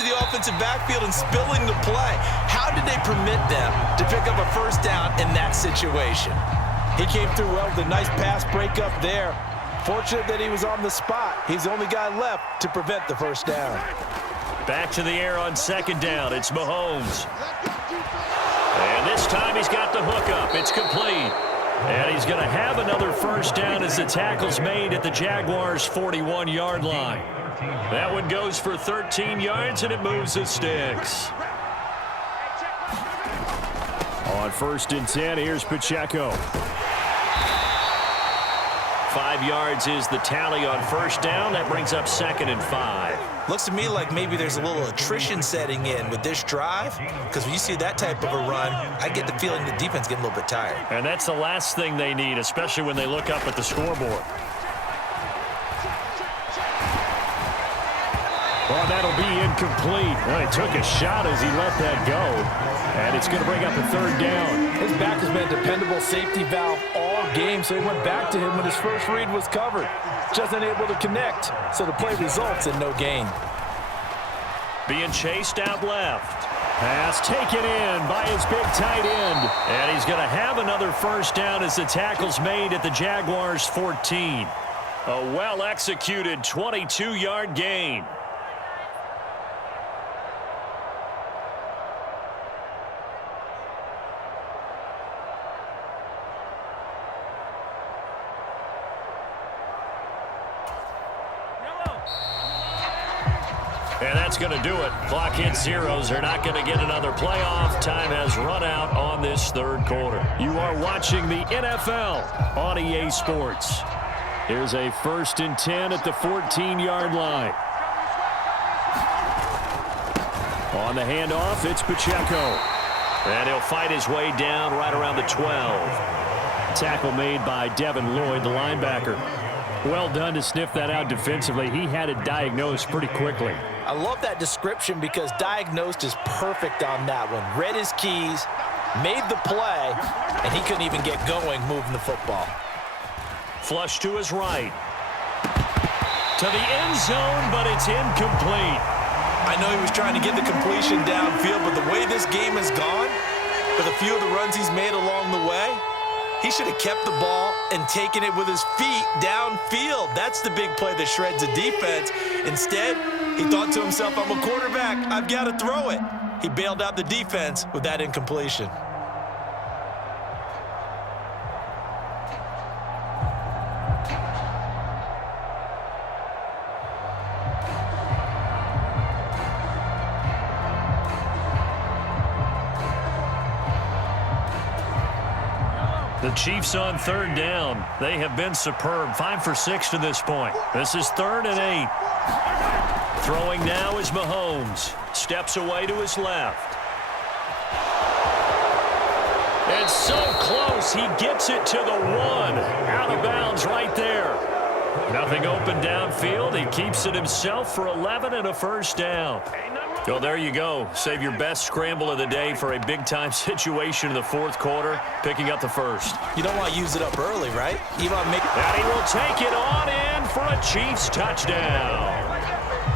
to the offensive backfield and spilling the play. How did they permit them to pick up a first down in that situation? He came through well with a nice pass breakup there. Fortunate that he was on the spot. He's the only guy left to prevent the first down. Back to the air on second down. It's Mahomes. And this time he's got the hook up. It's complete. And he's going to have another first down as the tackle's made at the Jaguars' 41-yard line. That one goes for 13 yards, and it moves the sticks. On 1st and 10, here's Pacheco. 5 yards is the tally on first down. That brings up 2nd and 5. Looks to me like maybe there's a little attrition setting in with this drive, because when you see that type of a run, I get the feeling the defense getting a little bit tired. And that's the last thing they need, especially when they look up at the scoreboard. Well, that'll be incomplete. Well, he took a shot as he let that go. And it's going to bring up a 3rd down. His back has been a dependable safety valve all game, so he went back to him when his first read was covered. Just unable to connect, so the play results in no gain. Being chased out left. Pass taken in by his big tight end. And he's going to have another first down as the tackle's made at the Jaguars' 14. A well-executed 22-yard gain. And that's going to do it. Clock hits zeros. They're not going to get another playoff. Time has run out on this 3rd quarter. You are watching the NFL on EA Sports. Here's a 1st and 10 at the 14-yard line. On the handoff, it's Pacheco. And he'll fight his way down right around the 12. Tackle made by Devin Lloyd, the linebacker. Well done to sniff that out defensively. He had it diagnosed pretty quickly. I love that description because diagnosed is perfect on that one. Read his keys, made the play, and he couldn't even get going moving the football. Flush to his right. To the end zone, but it's incomplete. I know he was trying to get the completion downfield, but the way this game has gone, with a few of the runs he's made along the way, he should have kept the ball and taken it with his feet downfield. That's the big play that shreds the defense. Instead, he thought to himself, I'm a quarterback. I've got to throw it. He bailed out the defense with that incompletion. The Chiefs on 3rd down. They have been superb. 5 for 6 to this point. This is 3rd and 8. Throwing now is Mahomes. Steps away to his left. It's so close. He gets it to the 1. Out of bounds right there. Nothing open downfield. He keeps it himself for 11 and a first down. Well, there you go. Save your best scramble of the day for a big-time situation in the 4th quarter, picking up the first. You don't want to use it up early, right? You want to make... And he will take it on in for a Chiefs touchdown.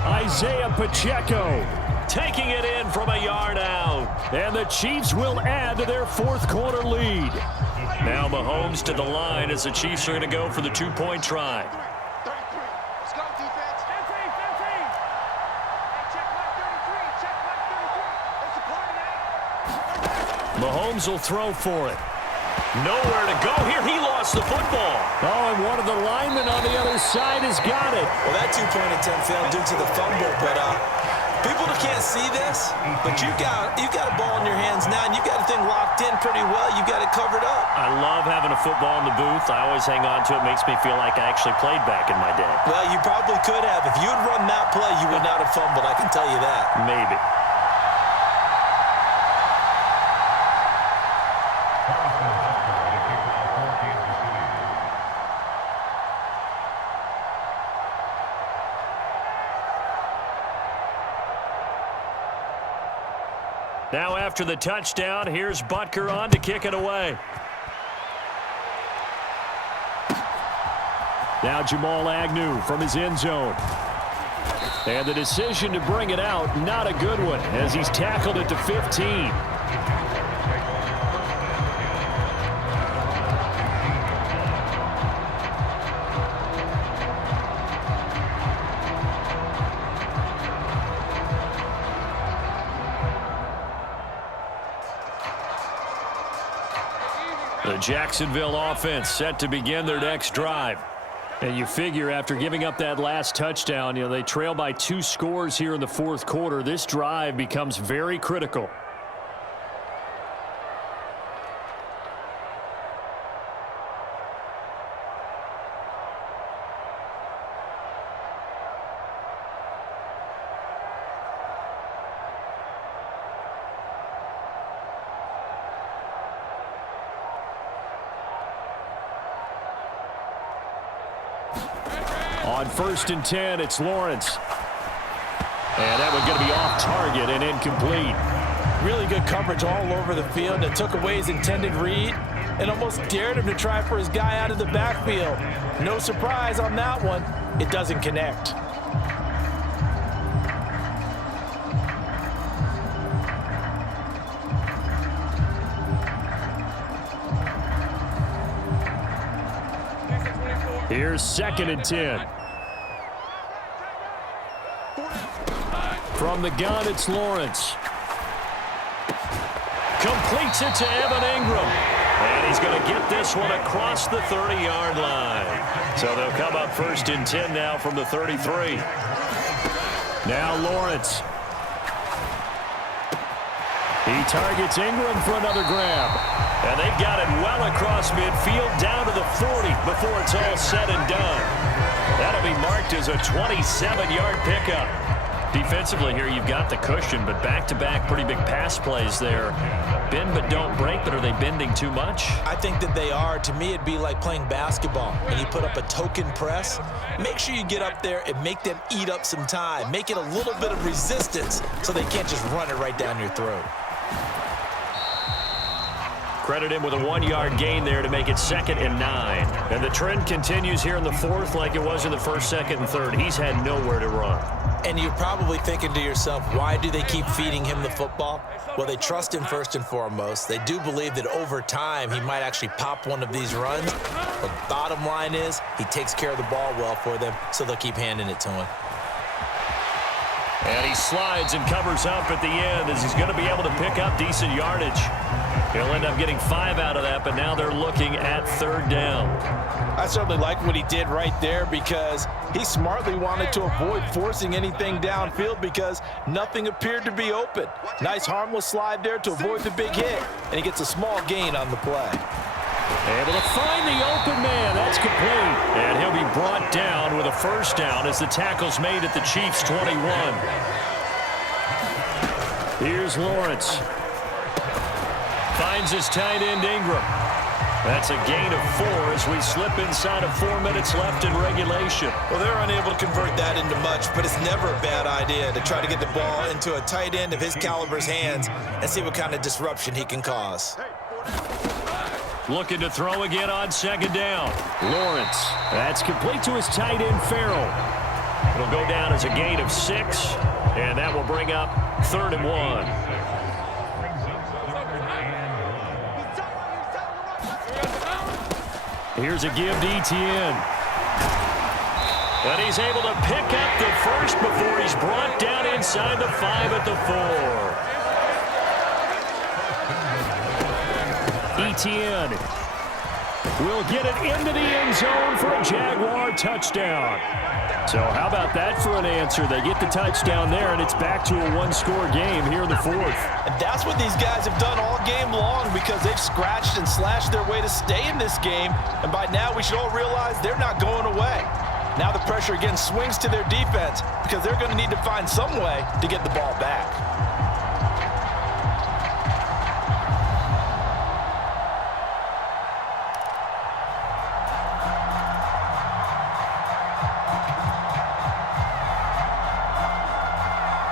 Isaiah Pacheco taking it in from a yard out. And the Chiefs will add to their 4th quarter lead. Now Mahomes to the line as the Chiefs are going to go for the 2-point try. Mahomes will throw for it. Nowhere to go here. He lost the football. Oh, and one of the linemen on the other side has got it. Well, that 2-point attempt failed due to the fumble, but people that can't see this, but you got a ball in your hands now, and you got the thing locked in pretty well. You got it covered up. I love having a football in the booth. I always hang on to it. Makes me feel like I actually played back in my day. Well, you probably could have. If you had run that play, you would not have fumbled. I can tell you that. Maybe. Now after the touchdown, here's Butker on to kick it away. Now Jamal Agnew from his end zone. And the decision to bring it out, not a good one, as he's tackled it to 15. The Jacksonville offense set to begin their next drive. And you figure after giving up that last touchdown, they trail by 2 scores here in the fourth quarter. This drive becomes very critical. On 1st and 10, it's Lawrence. And that one's going to be off target and incomplete. Really good coverage all over the field that took away his intended read and almost dared him to try for his guy out of the backfield. No surprise on that one. It doesn't connect. Here's 2nd and 10. From the gun, it's Lawrence. Completes it to Evan Ingram. And he's going to get this one across the 30-yard line. So they'll come up 1st and 10 now from the 33. Now Lawrence. He targets Ingram for another grab. And they've got it well across midfield down to the 40 before it's all said and done. That'll be marked as a 27-yard pickup. Defensively here, you've got the cushion, but back-to-back pretty big pass plays there. Bend but don't break, but are they bending too much? I think that they are. To me, it'd be like playing basketball, and you put up a token press. Make sure you get up there and make them eat up some time. Make it a little bit of resistance so they can't just run it right down your throat. Credit him with a 1-yard gain there to make it 2nd and 9. And the trend continues here in the 4th like it was in the 1st, 2nd, and 3rd. He's had nowhere to run. And you're probably thinking to yourself, why do they keep feeding him the football? Well, they trust him first and foremost. They do believe that over time he might actually pop one of these runs. But bottom line is he takes care of the ball well for them, so they'll keep handing it to him. And he slides and covers up at the end as he's going to be able to pick up decent yardage. He'll end up getting 5 out of that, but now they're looking at 3rd down. I certainly like what he did right there because he smartly wanted to avoid forcing anything downfield because nothing appeared to be open. Nice harmless slide there to avoid the big hit, and he gets a small gain on the play. Able to find the open man. That's complete. And he'll be brought down with a 1st down as the tackle's made at the Chiefs' 21. Here's Lawrence. Finds his tight end Ingram. That's a gain of 4 as we slip inside of 4 minutes left in regulation. Well, they're unable to convert that into much, but it's never a bad idea to try to get the ball into a tight end of his caliber's hands and see what kind of disruption he can cause. Looking to throw again on 2nd down. Lawrence. That's complete to his tight end Farrell. It'll go down as a gain of 6, and that will bring up 3rd and 1. Here's a give to Etienne. And he's able to pick up the 1st before he's brought down inside the 5 at the 4. Etienne will get it into the end zone for a Jaguar touchdown. So how about that for an answer? They get the touchdown there, and it's back to a 1-score game here in the 4th. And that's what these guys have done all game long because they've scratched and slashed their way to stay in this game. And by now, we should all realize they're not going away. Now the pressure again swings to their defense because they're going to need to find some way to get the ball back.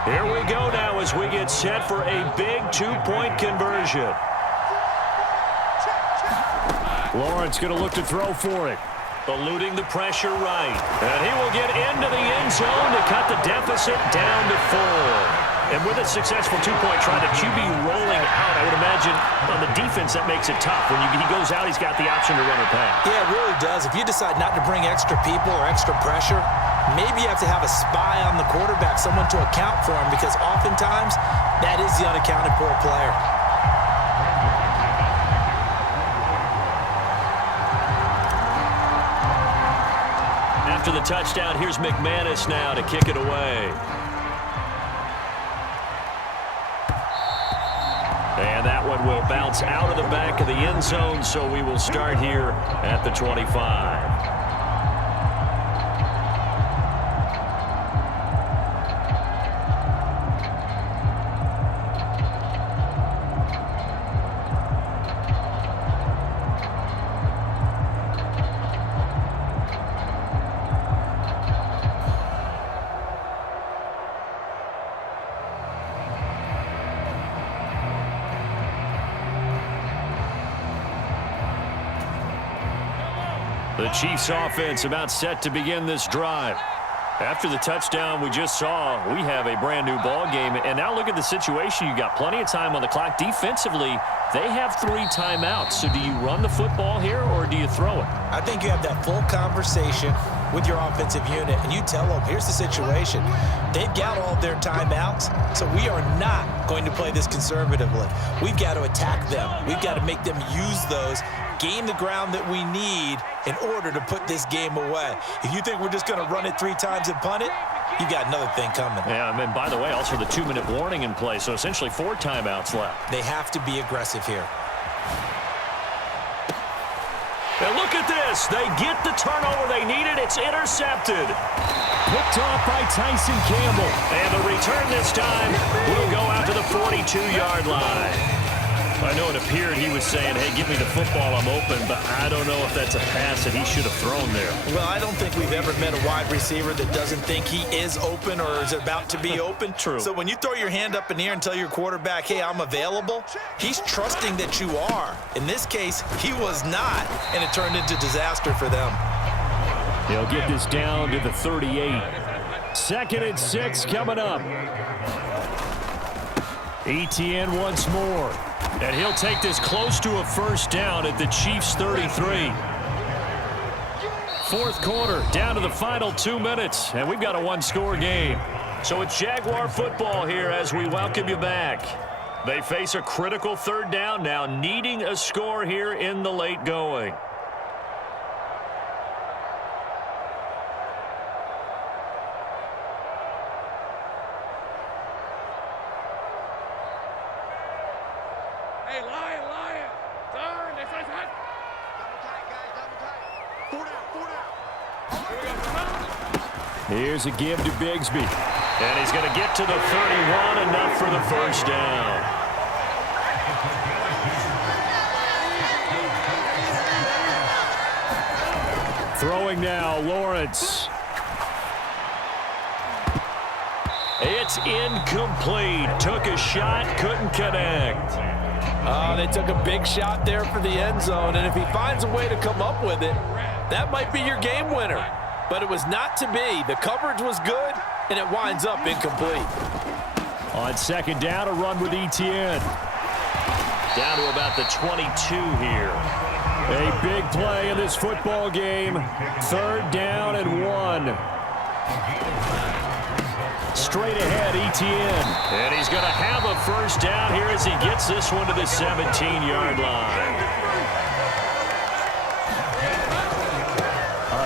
Here we go now as we get set for a big 2-point conversion. Lawrence going to look to throw for it. Eluding the pressure right. And he will get into the end zone to cut the deficit down to 4. And with a successful two-point try, the QB rolling out, I would imagine on the defense that makes it tough. When he goes out, he's got the option to run or pass. Yeah, it really does. If you decide not to bring extra people or extra pressure, maybe you have to have a spy on the quarterback, someone to account for him, because oftentimes that is the unaccounted for player. After the touchdown, here's McManus now to kick it away. And that one will bounce out of the back of the end zone, so we will start here at the 25. The Chiefs offense about set to begin this drive. After the touchdown we just saw, we have a brand new ball game. And now look at the situation. You got plenty of time on the clock. Defensively, they have 3 timeouts. So do you run the football here or do you throw it? I think you have that full conversation with your offensive unit, and you tell them, here's the situation. They've got all their timeouts, so we are not going to play this conservatively. We've got to attack them. We've got to make them use those, gain the ground that we need in order to put this game away. If you think we're just going to run it 3 times and punt it, you've got another thing coming. Yeah, and by the way, also the 2-minute warning in play, so essentially 4 timeouts left. They have to be aggressive here. And look at this. They get the turnover they needed. It's intercepted. Picked off by Tyson Campbell. And the return this time will go out to the 42-yard line. I know it appeared he was saying, hey, give me the football, I'm open, but I don't know if that's a pass that he should have thrown there. Well, I don't think we've ever met a wide receiver that doesn't think he is open or is about to be open. True. So when you throw your hand up in the air and tell your quarterback, hey, I'm available, he's trusting that you are. In this case, he was not, and it turned into disaster for them. They'll get this down to the 38. 2nd and 6 coming up. Etienne once more. And he'll take this close to a first down at the Chiefs' 33. 4th quarter, down to the final 2 minutes, and we've got a 1-score game. So it's Jaguar football here as we welcome you back. They face a critical 3rd down now, needing a score here in the late going. Here's a give to Bigsby. And he's going to get to the 31, enough for the first down. Throwing now, Lawrence. It's incomplete. Took a shot, couldn't connect. Oh, they took a big shot there for the end zone, and if he finds a way to come up with it, that might be your game winner. But it was not to be. The coverage was good, and it winds up incomplete. On 2nd down, a run with Etienne. Down to about the 22 here. A big play in this football game. 3rd down and 1. Straight ahead, Etienne. And he's going to have a first down here as he gets this one to the 17-yard line.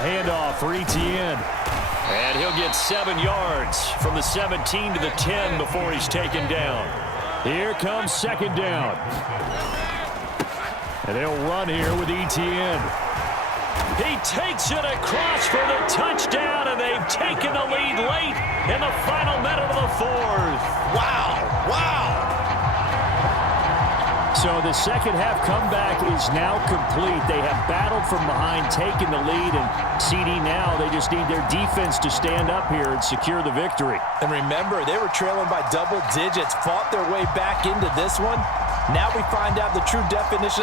Handoff for Etienne. And he'll get 7 yards from the 17 to the 10 before he's taken down. Here comes 2nd down. And they'll run here with Etienne. He takes it across for the touchdown, and they've taken the lead late in the final minute of the 4th. Wow, wow. So the second half comeback is now complete. They have battled from behind, taken the lead, and CD now, they just need their defense to stand up here and secure the victory. And remember, they were trailing by double digits, fought their way back into this one. Now we find out the true definition